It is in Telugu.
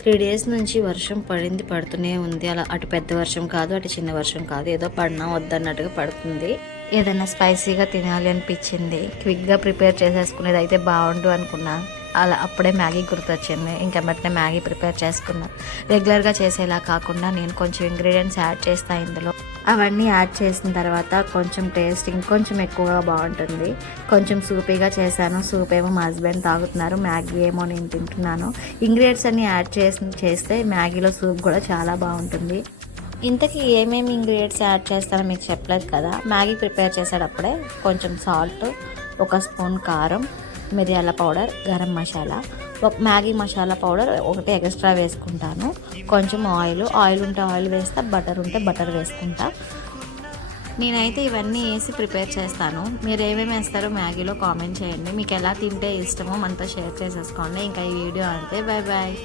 3 డేస్ నుంచి వర్షం పడుతూనే ఉంది. అలా అటు పెద్ద వర్షం కాదు, అటు చిన్న వర్షం కాదు. ఏదో పడినా వద్దన్నట్టుగా పడుతుంది. ఏదైనా స్పైసీగా తినాలి అనిపించింది. క్విక్గా ప్రిపేర్ చేసేసుకునేది అయితే బాగుండు అనుకున్నా. అలా అప్పుడే మ్యాగీ గుర్తొచ్చింది. ఇంకా వెంటనే మ్యాగీ ప్రిపేర్ చేసుకున్నా. రెగ్యులర్గా చేసేలా కాకుండా నేను కొంచెం ఇంగ్రీడియంట్స్ యాడ్ చేస్తాను ఇందులో. అవన్నీ యాడ్ చేసిన తర్వాత కొంచెం టేస్ట్ ఇంకొంచెం ఎక్కువగా బాగుంటుంది. కొంచెం సూపీగా చేశాను. సూప్ ఏమో మా హస్బెండ్ తాగుతున్నారు, మ్యాగీ ఏమో నేను తింటున్నాను. ఇంగ్రీడియంట్స్ అన్నీ యాడ్ చేస్తే మ్యాగీలో సూప్ కూడా చాలా బాగుంటుంది. ఇంతకీ ఏమేమి ఇంగ్రీడియంట్స్ యాడ్ చేస్తానో మీకు చెప్పలేదు కదా. మ్యాగీ ప్రిపేర్ చేసేటప్పుడే కొంచెం సాల్ట్, 1 స్పూన్ కారం, మిరియాల powder, garam masala, Maggi masala powder ఒకటి ఎక్స్ట్రా వేసుకుంటాను. కొంచెం ఆయిల్ ఉంటే ఆయిల్ వేస్తా, బటర్ ఉంటే బటర్ వేసుకుంటా. నేనైతే ఇవన్నీ వేసి ప్రిపేర్ చేస్తాను. మీరు ఏమేమి వేస్తారో మ్యాగీలో కామెంట్ చేయండి. మీకు ఎలా తింటే ఇష్టమో మనతో షేర్ చేసేసుకోండి. ఇంకా ఈ వీడియో అంతే. Bye bye.